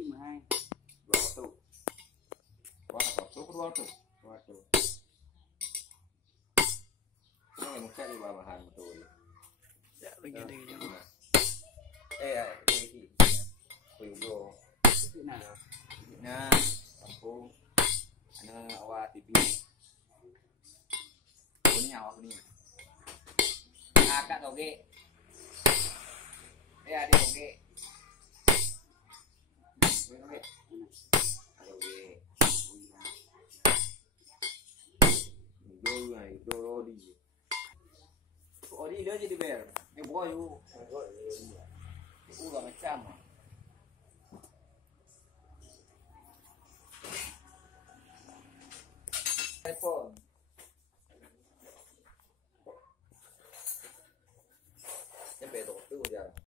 12. 200. 200. Ini muka di bahan betul. Ya, begini juga. Ini. Kuyo. Nah, lampu. Ana awak TV. Ini awak ni. Agak toge. Ada toge. Toge. Odi dia jadi ber. Ni boy u. Gak macam. Telepon.